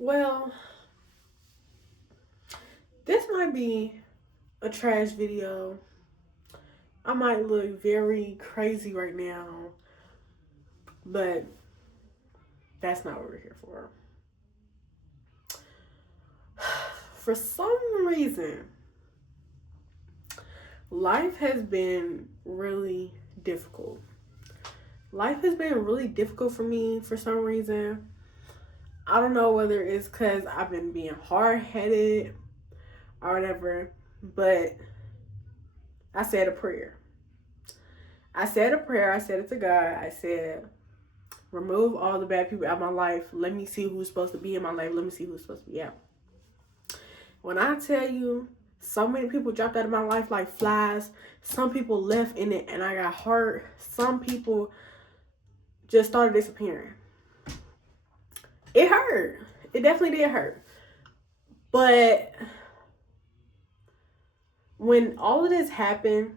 Well, this might be a trash video. I might look very crazy right now, but that's not what we're here for. For some reason, life has been really difficult. Life has been really difficult for me for some reason. I don't know whether it's because I've been being hard headed or whatever, but I said a prayer. I said a prayer. I said it to God. I said, remove all the bad people out of my life. Let me see who's supposed to be in my life. Let me see who's supposed to be out. When I tell you, so many people dropped out of my life like flies. Some people left in it and I got hurt. Some people just started disappearing. It hurt. It definitely did hurt. But when all of this happened,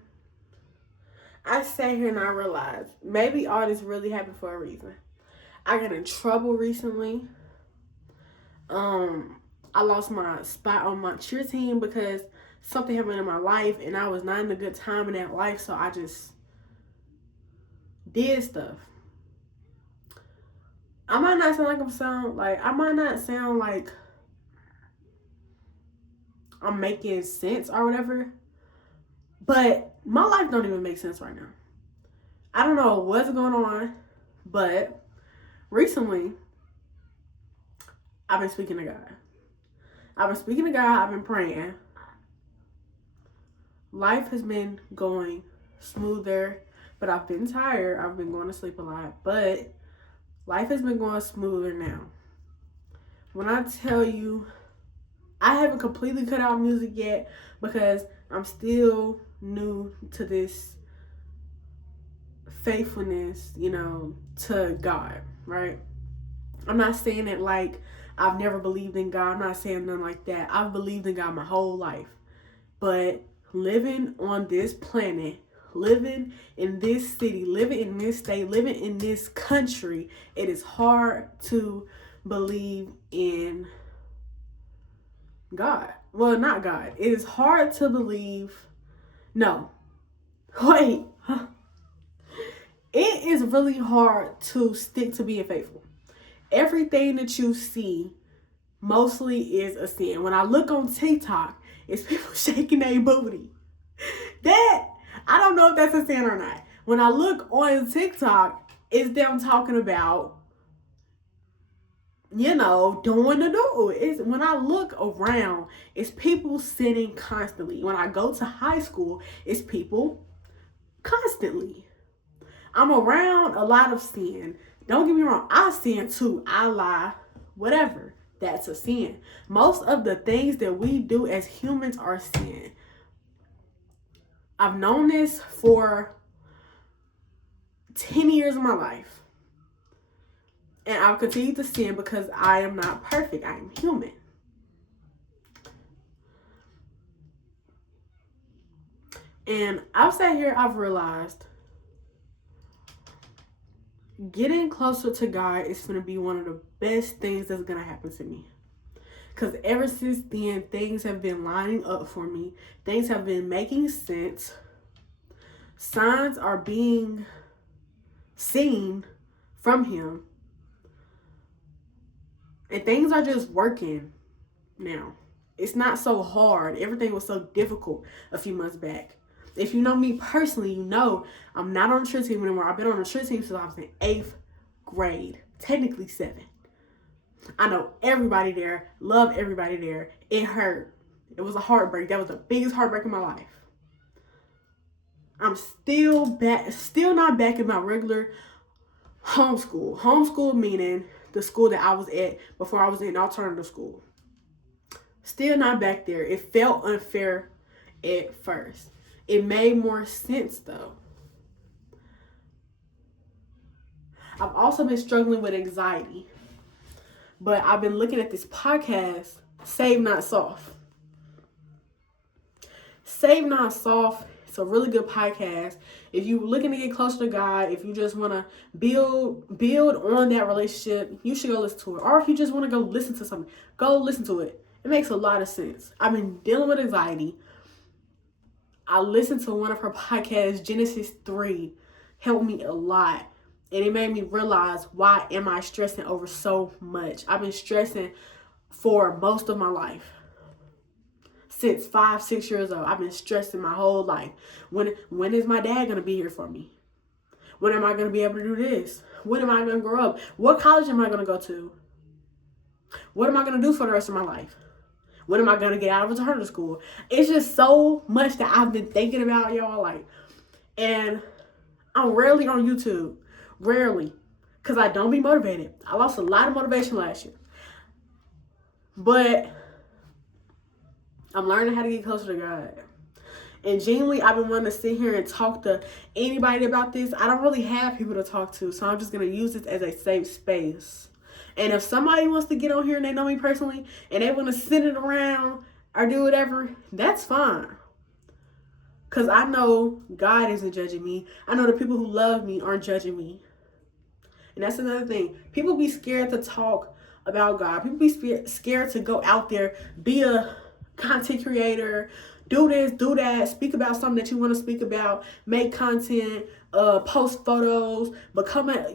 I sat here and I realized maybe all this really happened for a reason. I got in trouble recently. I lost my spot on my cheer team because something happened in my life and I was not in a good time in that life, so I just did stuff. I might not sound like I'm making sense or whatever, but my life don't even make sense right now. I don't know what's going on, but recently I've been speaking to God. I've been praying. Life has been going smoother, but I've been tired. I've been going to sleep a lot, but life has been going smoother now. When I tell you, I haven't completely cut out music yet because I'm still new to this faithfulness, to God, right? I'm not saying it like I've never believed in God. I'm not saying nothing like that. I've believed in God my whole life. But living on this planet, living in this city, living in this state, living in this country, it is hard to believe in God. Well, not God. It is hard to believe. No. Wait. It is really hard to stick to being faithful. Everything that you see mostly is a sin. When I look on TikTok, it's people shaking their booty. That, I don't know if that's a sin or not. When I look on TikTok, it's them talking about, doing the do. It's when I look around, it's people sinning constantly. When I go to high school, it's people constantly. I'm around a lot of sin. Don't get me wrong, I sin too. I lie, whatever. That's a sin. Most of the things that we do as humans are sin. I've known this for 10 years of my life. And I'll continue to sin because I am not perfect. I am human. And I've sat here, I've realized getting closer to God is going to be one of the best things that's going to happen to me. Because ever since then, things have been lining up for me. Things have been making sense. Signs are being seen from Him. And things are just working now. It's not so hard. Everything was so difficult a few months back. If you know me personally, you know I'm not on the cheer team anymore. I've been on the cheer team since I was in 8th grade. Technically 7th. I know everybody there. Love everybody there. It hurt. It was a heartbreak. That was the biggest heartbreak in my life. I'm still not back in my regular homeschool. Homeschool meaning the school that I was at before I was in alternative school. Still not back there. It felt unfair at first. It made more sense though. I've also been struggling with anxiety. But I've been looking at this podcast, Save Not Soft. Save Not Soft It's a really good podcast. If you're looking to get closer to God, if you just want to build on that relationship, you should go listen to it. Or if you just want to go listen to something, go listen to it. It makes a lot of sense. I've been dealing with anxiety. I listened to one of her podcasts, Genesis 3, helped me a lot. And it made me realize, why am I stressing over so much? I've been stressing for most of my life. Since 5-6 years old, I've been stressing my whole life. When is my dad going to be here for me? When am I going to be able to do this? When am I going to grow up? What college am I going to go to? What am I going to do for the rest of my life? When am I going to get out of alternative school? It's just so much that I've been thinking about, y'all. Like, and I'm rarely on YouTube. Rarely. Because I don't be motivated. I lost a lot of motivation last year. But I'm learning how to get closer to God. And genuinely, I've been wanting to sit here and talk to anybody about this. I don't really have people to talk to, so I'm just going to use this as a safe space. And if somebody wants to get on here and they know me personally, and they want to send it around or do whatever, that's fine. Because I know God isn't judging me. I know the people who love me aren't judging me. And that's another thing. People be scared to talk about God. People be scared to go out there, be a content creator, do this, do that, speak about something that you want to speak about, make content, post photos, become a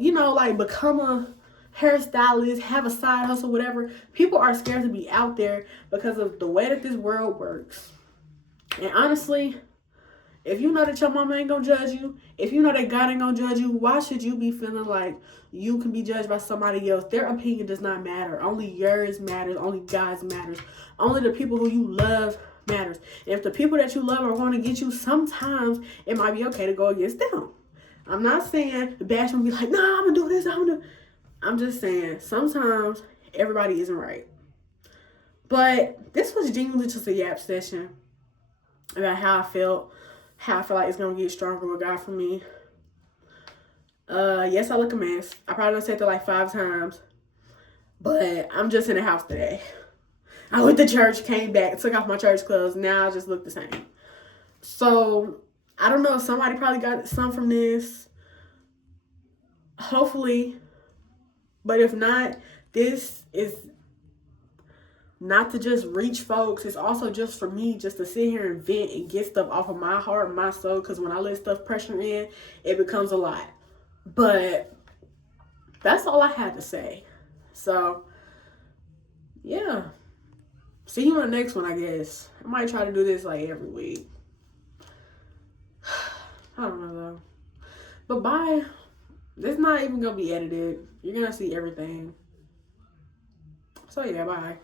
hairstylist, have a side hustle, whatever. People are scared to be out there because of the way that this world works. And honestly, if you know that your mama ain't gonna judge you, if you know that God ain't gonna judge you, why should you be feeling like you can be judged by somebody else? Their opinion does not matter. Only yours matters. Only God's matters. Only the people who you love matters. And if the people that you love are going to get you, sometimes it might be okay to go against them. I'm not saying the bash will be like, nah, I'm gonna do this. I'm just saying sometimes everybody isn't right. But this was genuinely just a yap session about how I felt. How I feel like it's going to get stronger with God for me. Yes, I look a mess. I probably done said that like 5 times. But I'm just in the house today. I went to church, came back, took off my church clothes. Now I just look the same. So, I don't know if somebody probably got some from this. Hopefully. But if not, this is not to just reach folks. It's also just for me just to sit here and vent and get stuff off of my heart and my soul, because when I let stuff pressure in, it becomes a lot. But that's all I had to say. So yeah, see you on the next one, I guess. I might try to do this like every week. I don't know though. But bye. This is not even gonna be edited. You're gonna see everything. So yeah, bye.